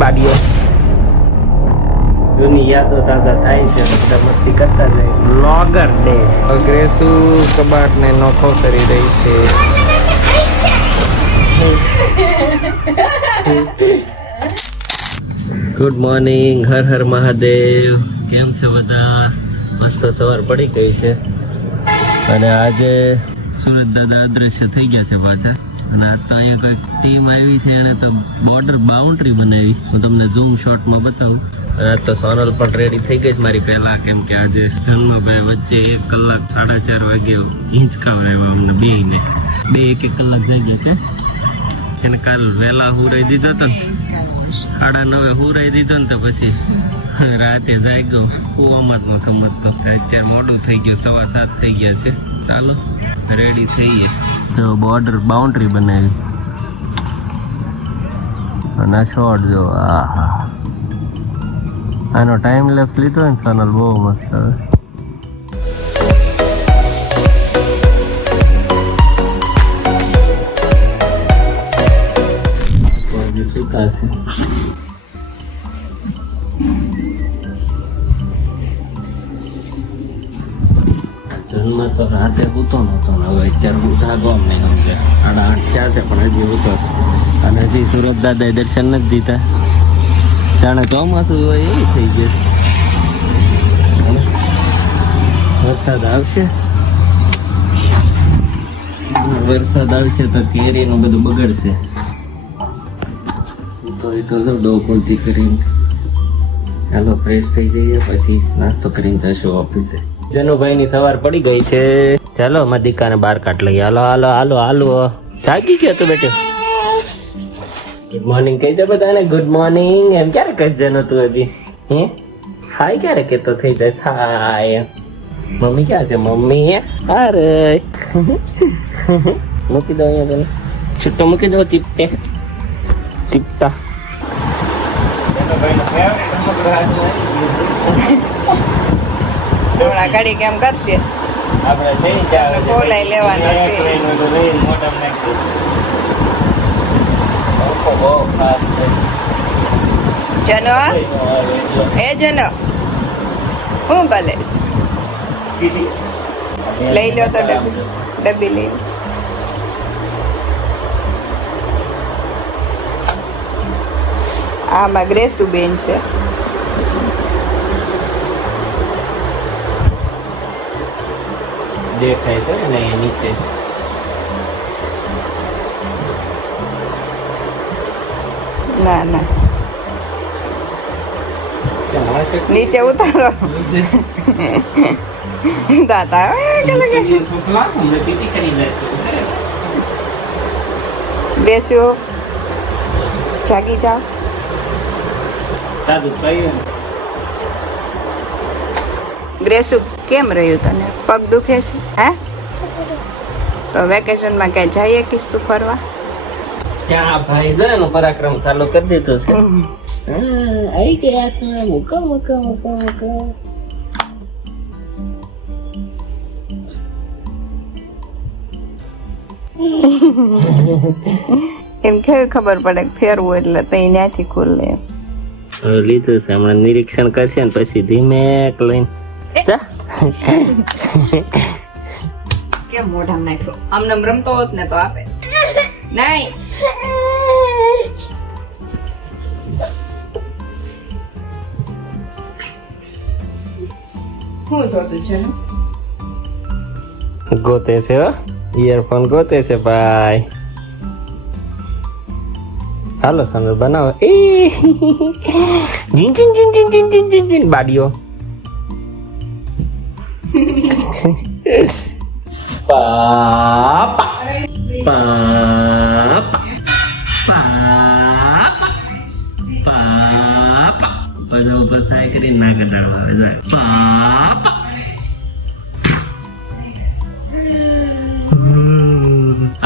બાડીઓ જૂની યાદો તાજા થાય છે, બધા મસ્તી કરતા જાય. બ્લોગર ડે અગ્રેસુ કબાટ ને નોખો કરી રહી છે. Good morning, Har Har Mahadev. કેમ છે બધા? મસ્ત સવાર પડી ગઈ છે અને આજે સુરત દાદા અદ્રશ્ય થઈ ગયા છે પાછા. અને આ તો અહીંયા કંઈક ટીમ આવી છે, એને તો બોર્ડર બાઉન્ડ્રી બનાવી. હું તમને ઝૂમ શોટમાં બતાવું. અને તો સોનલ પણ રેડી થઈ ગઈ છે મારી પહેલા, કેમ કે આજે જન્મભાઈ વચ્ચે 1 કલાક 4:30 વાગે હિંચકાવ રહેવા અમને બે એક કલાક થઈ ગયા છે. એને કાલ વહેલા હુરાઈ દીધો હતો ને, 9:30 હુરાઈ દીધો ને, તો પછી રાતે જાગ્યો કુવામાં જ નતો મતતો. અત્યારે મોડું થઈ ગયું, 7:15 થઈ ગયા છે. ચાલો રેડી થઈએ. તો બોર્ડર બાઉન્ડ્રી બનાવી અને શોર્ટ જો, આહા આનો ટાઈમ લેફ્ટ લીધો ને સોનલ, બહુ મસ્ત આવે. સુકાશે જન્મ તો રાતે ઉતો નતો ને હવે અત્યારે હું જાગો અમને સમજે 8:30 થયા છે પણ હજી ઉતો. અને હજી સુરત દાદાએ દર્શન નથી દીધા. જાણે ચોમાસું હોય એવી થઈ ગયું. વરસાદ આવશે તો કેરીનું બધું બગડશે. તો એ તો ડોકોલથી કરીને હાલો ફ્રેશ થઈ જઈએ, પછી નાસ્તો કરીને જશું ઓફિસે. જનુભાઈની સવાર પડી ગઈ છે. ચાલો મધિકાને બહાર કાઢ લઈએ. હાલો હાલો હાલો હાલો. જાગી ગયા તું બેટો? ગુડ મોર્નિંગ કહી દે બધાને. ગુડ મોર્નિંગ એમ ક્યારે કહી જનો તું હજી? હાય ક્યારે કેતો થઈ જાય? હાય મમ્મી ક્યાં છે? મમ્મી અરે મૂકી દો અહીંયા તને છૂટો મૂકી દો. ચીપટા હમણાં ઘડી કેમ કરશે? આપણે બોલાઈ લેવાનો છે. જનો એ જનો હું ભલે લઈ લો તો ડબ્બી લઈ લો. આમાં ગ્રેસુ બેન છે. દેખાય છે ને નીચે. ના ના નીચે ઉતારો. દાદા બેસ્યો, જાગી જાઓ. ગ્રેસુ કેમ રહ્યું તને? પગ દુખે છે? હે તો વેકેશનમાં ક્યાં જઈએ કિસ્તું ફરવા? ત્યાં ભાઈ જો એનો પરાક્રમ ચાલુ કરી દીધો છે. આવી ગયા તો મૂકો. એમ કેવી ખબર પડે ફેરવું એટલે તઈ ત્યાંથી ખુલ્લે. લીધું છે હમણાં નિરીક્ષણ કરશે ને પછી ધીમે લઈને કેમ મોઢામાં નાખ્યો? આમને રમતો હોત ને તો આપે નહીં. શું જોતું છે? ગોતે છે ઇયરફોન ગોતે છે ભાઈ. હાલો સમર બનાવો. બાડીઓ પાપા પાપા પાપા બધા ઉપર સાય કરીને ના કટાડવા આવે. પાપા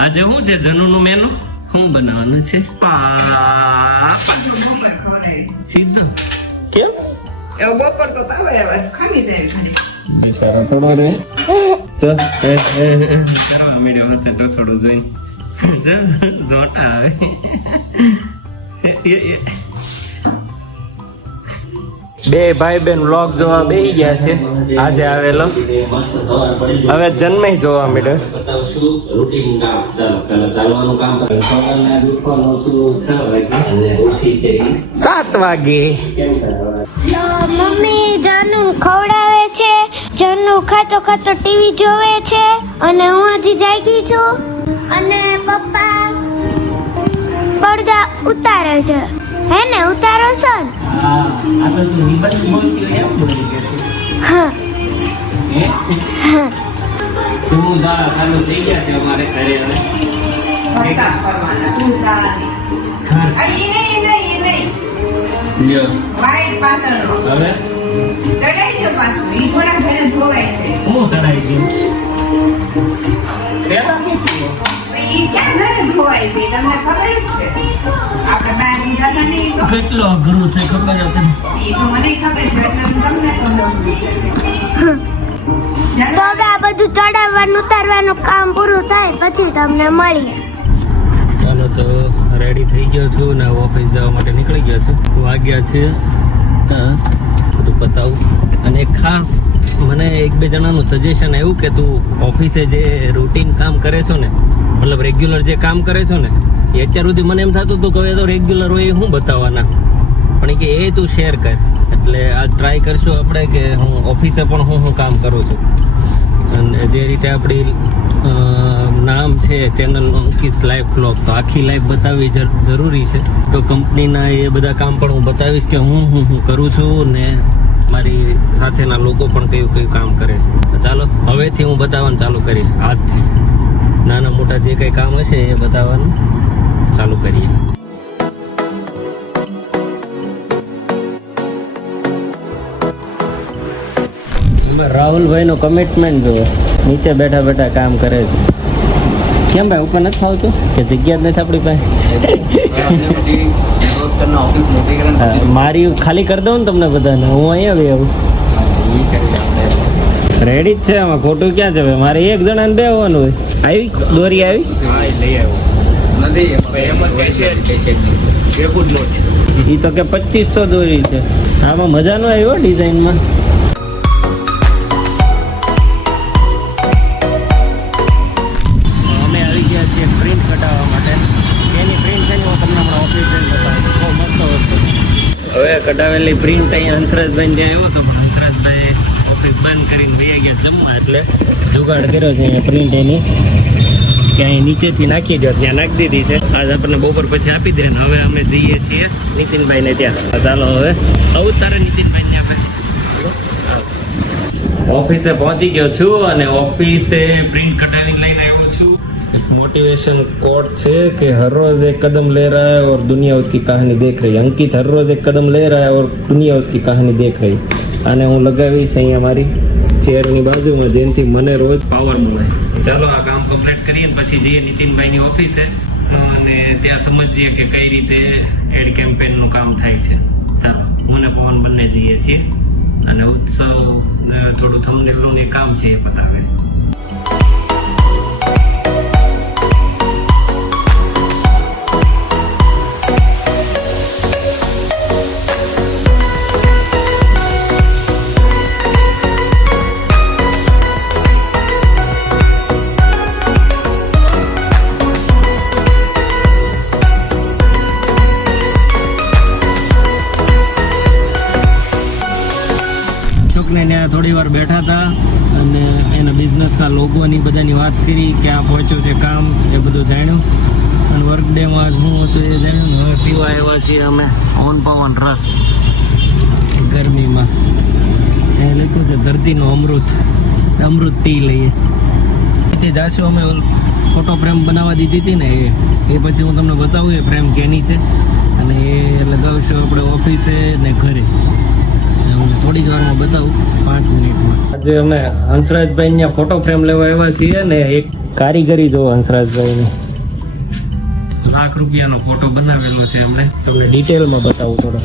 આજે શું છે જનુનું મેનુ? શું બનાવવાનું છે? પાપા સીધું કેમ? એવો બપોર તો તાવે આવે ખામી જાય. બેચારો થોડો રે ચલ કરવા મળ્યો હતો રસોડું જોઈને. જોટા આવે બે ભાઈ બેન વ્લોગ જોવા બેસી ગયા છે આજે આવેલો હવે જન્મે જોવા મળ્યો 7 વાગે મમ્મી જાનુ ખવડાવે છે જાનુ ખાતો ખાતો ટીવી જોવે છે અને હું હજી જાગી છું અને પપ્પા પડદા ઉતારે છે હે ને ઉતારો છો ને હા હા વાઈટ પાછળનો હવે ચડાઈ ગયો પાછું ઈ થોડા ઘરે ધોવાય છે હું ચડાઈ ગયું ઈ ક્યાં ઘરે ધોવાય છે તમને ખબર જ છે આપણે બહાર ઊંઘા હતા ને ઈ તો કેટલો અઘરું છે ખબર હતી ઈ તો મને ખબર છે એટલે હું તમને તો દઉં તો હવે આ બધું ચડાવવાનું ઉતારવાનું કામ પૂરું થાય પછી તમને મળીએ ચાલો તો રેડી થઈ ગયો છું ને ઓફિસ જવા માટે નીકળી ગયો છું વાગ્યા છે 10 બધું પતાવું અને એક ખાસ મને એક બે જણાનું સજેશન આવ્યું કે તું ઓફિસે જે રૂટીન કામ કરે છો ને મતલબ રેગ્યુલર જે કામ કરે છો ને એ અત્યાર સુધી મને એમ થતું હતું કે હવે તો રેગ્યુલર હોય એ હું બતાવવાના પણ એ કે એ તું શેર કર એટલે આ ટ્રાય કરશું આપણે કે હું ઓફિસે પણ હું કામ કરું છું અને જે રીતે આપણી નામ છે ચેનલનું અંકિત લાઈફ વ્લોગ તો આખી લાઈફ બતાવવી જરૂરી છે તો કંપનીના એ બધા કામ પણ હું બતાવીશ કે હું કરું છું ને મારી સાથેના લોકો પણ કયું કયું કામ કરે છે તો ચાલો હવેથી હું બતાવવાનું ચાલુ કરીશ આજથી નાના મોટા જે કંઈ કામ હશે એ બતાવવાનું ચાલુ કરીએ રાહુલભાઈ નું કમિટમેન્ટ જુઓ નીચે બેઠા બેઠા કામ કરે છે કેમ ભાઈ ઉપર નથી આવતું કે જગ્યા જ નથી આપણી પાસે મારી ખાલી કરી દઉં ને તમને બધાને હું અહીંયા આવું રેડી જ છે આમાં ખોટું ક્યાં છે ભાઈ મારે એક જણાને બે આવવાનું હોય આવી દોરી આવી એ તો કે 2500 દોરી છે આમાં મજા ન આવ્યો ડિઝાઇનમાં હવે કઢાવેલી પ્રિન્ટ અહીંયા હંસરાજભાઈ ત્યાં આવ્યો હતો પણ હંસરાજભાઈ ઓફિસ બંધ કરીને ભાઈ ગયા જમવા એટલે જુગાડ કર્યો છે અહીંયા પ્રિન્ટ એની કે અહીં નીચેથી નાખી દો ત્યાં નાખી દીધી છે આજ આપણને બપોર પછી આપી દે ને હવે અમે જઈએ છીએ નીતિનભાઈને ત્યાં ચાલો હવે આવું તારે નીતિનભાઈને આપણે ઓફિસે પહોંચી ગયો છું અને ઓફિસે પ્રિન્ટ કઢાવીને લઈને આવ્યો છું मोटिवेशन कोट છે कि हर रोज एक कदम ले रहा है और दुनिया उसकी कहानी देख रही है अंकित हर रोज एक कदम ले रहा है और दुनिया उसकी कहानी देख रही અને હું લગાવીશ અહીંયા મારી ચેરની બાજુમાં જેનાથી મને રોજ પાવર મળે ચાલો આ કામ કમ્પ્લીટ કરીએ પછી જઈએ નીતિનભાઈની ઓફિસે અને ત્યાં સમજીએ કે કઈ રીતે એડ કેમ્પેનનું કામ થાય છે ચાલો હું ને પવન બંને જઈએ છીએ અને ઉત્સવ થોડું થંબનેલનું એ કામ છે એ બતાવે થોડી વાર બેઠા હતા અને એના બિઝનેસના લોગોની બધાની વાત કરી ક્યાં પહોંચ્યું છે કામ એ બધું જાણ્યું અને વર્ક ડેમાં શું હતું એ જાણ્યું હવે પીવા આવ્યા છીએ અમે ઓન પવન રસ ગરમીમાં એ લખ્યું છે ધરતીનો અમૃત પી લઈએ તે જાશું અમે ફોટો ફ્રેમ બનાવવા દીધી હતી ને એ પછી હું તમને બતાવું એ ફ્રેમ કેની છે અને એ લગાવશું આપણે ઓફિસે ને ઘરે થોડી જ વારમાં બતાવું 5 મિનિટમાં આજે અમે હંસરાજભાઈ ત્યાં ફોટો ફ્રેમ લેવા આવ્યા છીએ ને એક કારીગરી જો હંસરાજભાઈની ₹1 લાખનો ફોટો બનાવેલો છે એમણે તમને ડિટેલમાં બતાવું થોડો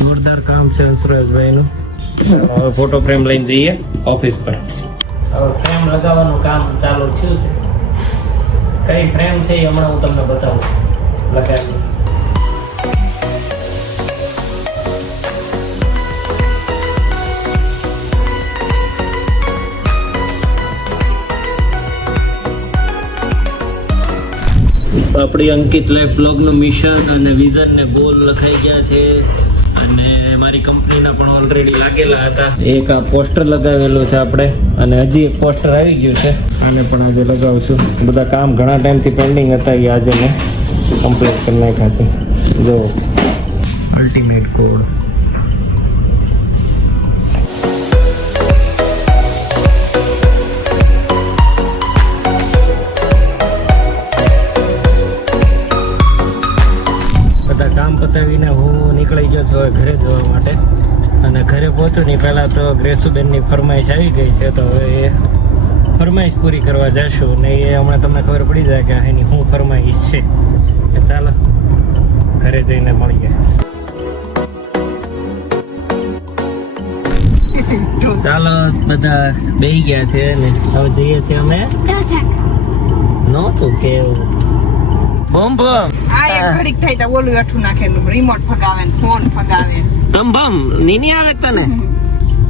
જોરદાર કામ છે હંસરાજભાઈનું હવે ફોટો ફ્રેમ લઈને જઈએ ઓફિસ પર હવે ફ્રેમ લગાવવાનું કામ ચાલુ થયું છે. કઈ ફ્રેમ છે એ હમણાં હું તમને બતાવું લગાવી. આપણી અંકિત લાઈફ બ્લોગનું મિશન અને વિઝન ને ગોલ લખાઈ ગયા છે અને મારી કંપનીના પણ ઓલરેડી લાગેલા હતા. એક આ પોસ્ટર લગાવેલું છે આપણે અને હજી એક પોસ્ટર આવી ગયું છે, આને પણ આજે લગાવશું. બધા કામ ઘણા ટાઈમથી પેન્ડિંગ હતા એ આજે મેં કમ્પ્લીટ કરી નાખ્યા છે. જો અલ્ટિમેટ કોડ. કામ પતાવીને હું નીકળી ગયો છું હવે ઘરે જવા માટે અને ઘરે પહોંચું ની પહેલાં તો ગ્રેસુબેનની ફરમાઈશ આવી ગઈ છે, તો હવે એ ફરમાઈશ પૂરી કરવા જશું ને એ હમણાં તમને ખબર પડી જાય કે એની શું ફરમાઈશ છે. ચાલો ઘરે જઈને મળીએ. ચાલો બધા બેસી ગયા છે ને હવે જઈએ છીએ અમે. નહોતું કેવું બમ બમ આ એક ઘડીક થઈ તો ઓલું અઠું નાખેલું રિમોટ ફગાવે ને ફોન ફગાવે તમ બમ નીની આવે તને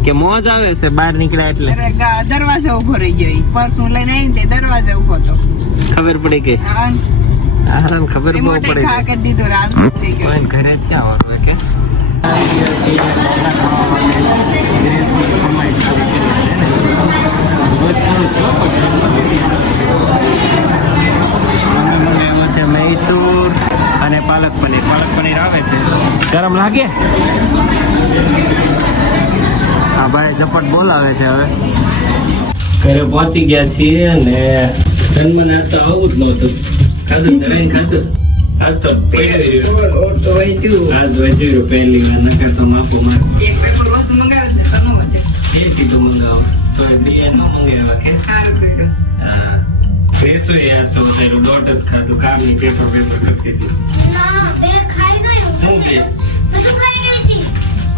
કે મોજ આવે છે બહાર નીકળ્યા એટલે. અરે દરવાજે ઉભો રહી ગયો ઈ. પર્સ હું લઈને આવી તે દરવાજે ઉભો તો ખબર પડી કે આરામ ખબર બહુ રિમોટ પડી ખા કે દીધો રાત થઈ ગયો. કોઈ ઘરે ક્યાં આવે કે મૈસૂર અને પાલક પનીર આવે છે. ગરમ લાગે? હા ભાઈ ઝપટ બોલાવે છે. હવે ઘરે પહોંચી ગયા છીએ અને જન્મને આ તો આવું જ નહોતું. ખાધું ધરાઈને ખાધું આ તો પહેલી વાર નકર તો માફો માર એક પેપર વસ્તુ મંગાવે છે તો નો વધે. એ કીધું મંગાવો તો બે નો મંગાવ્યા કે સારું કર્યું. હા રેસુ યાર તો બધું દોઢ જ ખાધું કામની પેપર કરતી હતી. શું બે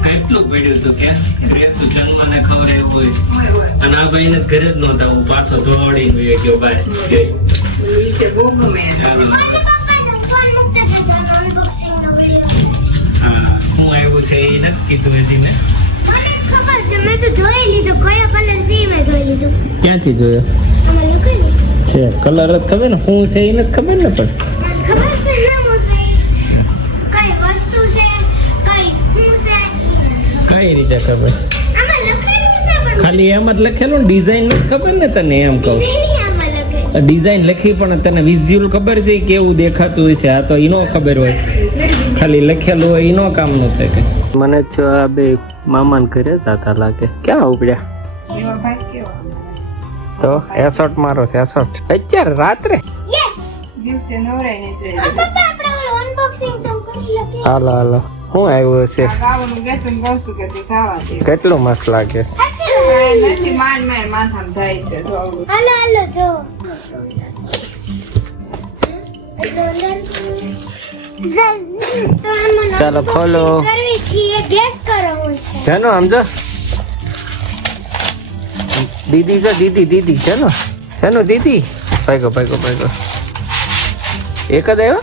કેટલું પડ્યું હતું કે રેસુ જન્મને ખવડાવ્યું હોય અને આ ભાઈને ઘરે જ નહોતા. હું પાછો દોડીને ગયો બહાર. નીચે બહુ ગમે હા શું આવ્યું છે એ નથી કીધું હજી મેં. ક્યાંથી જોયો છે? કલર જ ખબર ને શું છે એ નથી ખબર ને પણ કઈ રીતે ખબર? ખાલી એમ જ લખેલું ને ડિઝાઇન નથી ખબર ને તને એમ કહું. ડિઝાઇન લખી પણ તને વિઝ્યુઅલ ખબર છે કેવું દેખાતું હોય છે? આ તો ઈનો ખબર હોય, ખાલી લખેલું હોય ઈનો કામ નું થાય કે. મને છો આ બે મામાને ઘરે જતા લાગે. ક્યાં ઉપડ્યા? તો એસોટ મારો છે એસોટ અત્યારે રાત્રે. દિવસે નવરાઈ ને હાલો હાલો શું આવ્યું હશે? ગાવાનું બેસું ગૌતું કે તું ખાવા દે. કેટલું મસ્ત લાગે છે. નથી માંડ માથામાં જાય છે તો આવું. ચાલો ખોલો. જાનો સમજો દીદી જો દીદી જાનો દીદી ભાઈગો એક જ આવ્યો.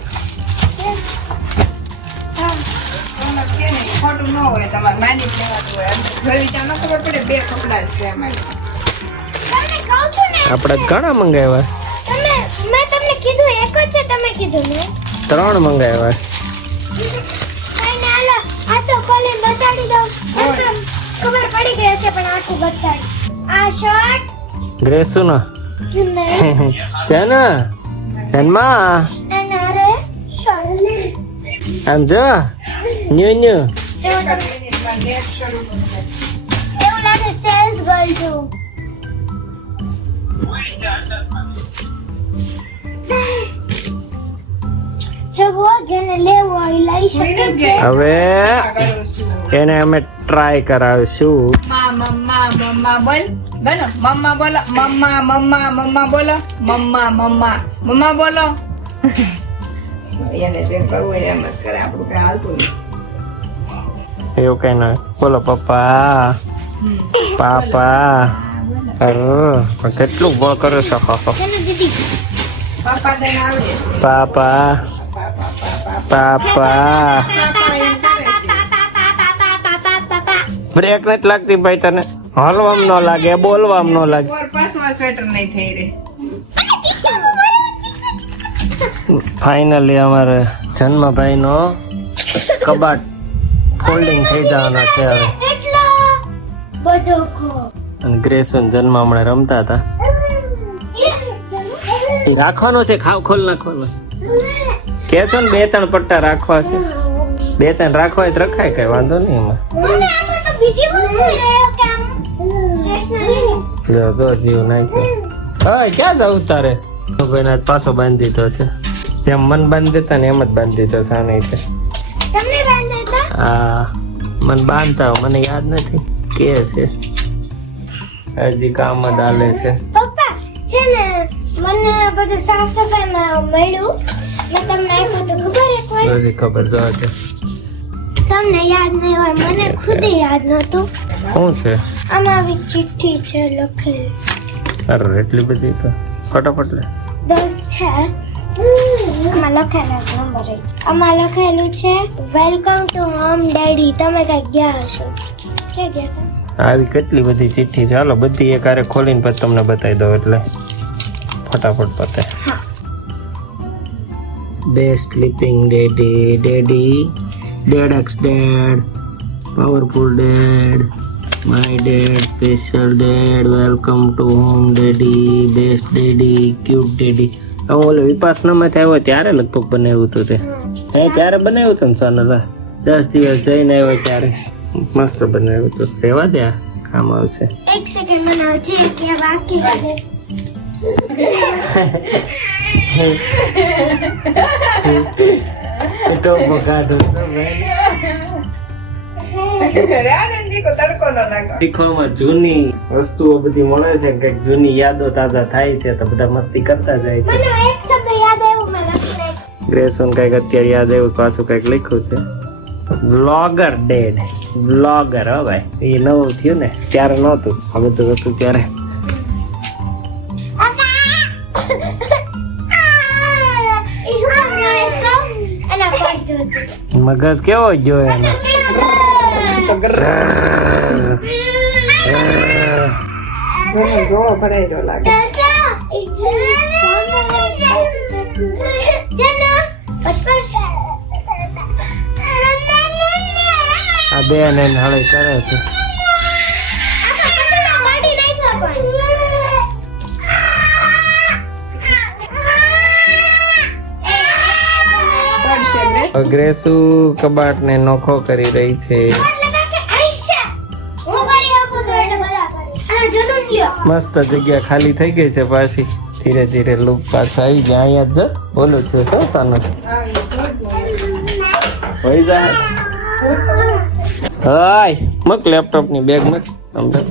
ખોટું ન હોય તમારે માની લેવાનું હોય. જોઈ ત્યાં ન ખબર પડે બે કપડા છે એમાં. આપણે ઘણા મંગાવ્યા. મેં તમને કીધું એક જ છે, તમે કીધું ને 3 મંગાવ્યા. આ તો કોલિંગ બતાડી દઉં. ખબર પડી ગઈ હશે પણ આખું બતાડી. આ શર્ટ ગ્રેસુનો જાનો જન્મા અને અરે શર્ટ આમ જો ન્યુ એવું લાગે સેલ્સ ગર્લ છું. જો જેને લેવું હોય લઈ શકે છે. હવે એને અમે ટ્રાય કરાવીશું. મમ્મા બોલ બનો મમ્મા બોલો મમ્મા બોલો મમ્મા બોલો. એને જેમ કરવું હોય એમ જ કરે. આપણું કઈ હાલતું નહીં. એવું કઈ ના બોલો પપ્પા પાપા પણ કેટલું બળ કરે છે ચલો દીદી પાપા તને આવડે પાપા પાપા બ્રેક નથી લાગતી ભાઈ તને હલવામ ન લાગે બોલવામ ન લાગે ઓર પાછું આ સ્વેટર નહીં થઈ રે ફાઇનલી અમારે જન્મભાઈ નો કબાટ ફોલ્ડિંગ થઈ જવાનો છે હવે એટલો બધો ખો અને ગ્રેસન જન્મ હમણાં રમતા હતા એ રાખવાનો છે ખાવ ખોલ નાખવાનો કે છો ને 2-3 પટ્ટા રાખવા છે 2-3 રાખવા હોય તો રખાય કઈ વાંધો નહીં એમાં મમ્મી આમાં તો બીજી વસ્તુ રહ્યો કે આમ સ્ટેશનરી લ્યો તો જીવ નાખ્યો હા ક્યાં જવું તારે ભાઈ આજ પાછો બાંધી દીધો છે જેમ મન બાંધી દેતા ને એમ જ બાંધી દીધો સાની છે તમને બાંધે તો હા મને બાંધતા હોય, મને યાદ નથી કે છે હજી કામ જ હાલે છે પપ્પા છે ને મને બધું સાફ સફાઈમાં મળ્યું મેં તમને આપ્યું તો ખબર એક વાર હજી ખબર જો છે તમને યાદ નહીં હોય મને ખુદ યાદ નહોતું શું છે આમાં આવી ચિઠ્ઠી છે લખેલી અરે એટલી બધી તો ફટાફટ લે 10 છે આમાં લખેલા છે નંબર આમાં લખેલું છે વેલકમ ટુ હોમ ડેડી તમે કઈ ગયા હશો ક્યાં ગયા હતા આવી કેટલી બધી ચિઠ્ઠી ચાલો બધી એક હારે ખોલીને પછી તમને બતાવી દઉં એટલે ફટાફટ પતે હા best sleeping daddy daddy dad X dad powerful dad my dad special dad welcome to home daddy best daddy cute daddy હું ઓલો વિપાસનામાંથી આવ્યો ત્યારે લગભગ બનાવ્યું હતું તે હે ત્યારે બનાવ્યું હતું ને સોનલા 10 દિવસ જઈને આવ્યો ત્યારે મસ્ત બનાવ્યું હતું રહેવા દે આ કામ આવશે એક સેકન્ડ મને હજી કે બાકી છે ટોપો કાઢો રાધનજી કો તડકો ન લાગે શીખવામાં જૂની વસ્તુઓ બધી મળે છે કંઈક જૂની યાદો તાજા થાય છે તો બધા મસ્તી કરતા જાય છે મને એક શબ્દ યાદ આવ્યો મેં લખી નાખ્યો ગ્રેસન કંઈક અત્યારે યાદ આવ્યું પાછું કંઈક લખ્યું છે વ્લોગર ડેડ વ્લોગર હો ભાઈ એ નવું થયું ને ત્યારે નહોતું હવે તો હતું ત્યારે મગજ કેવો જોયો એનો તો ઘરનો જોળો ભરાયેલો લાગે આ બેન એને હળે કરે છે ગ્રેસુ કબાટ ને નોખો કરી રહી છે મસ્ત જગ્યા ખાલી થઈ ગઈ છે પાછી ધીરે ધીરે લૂપ પાછો આવી જાય અહીંયા જ બોલું છું શું સાનો હોય જાય હાય મક લેપટોપ ની બેગ મક અંદર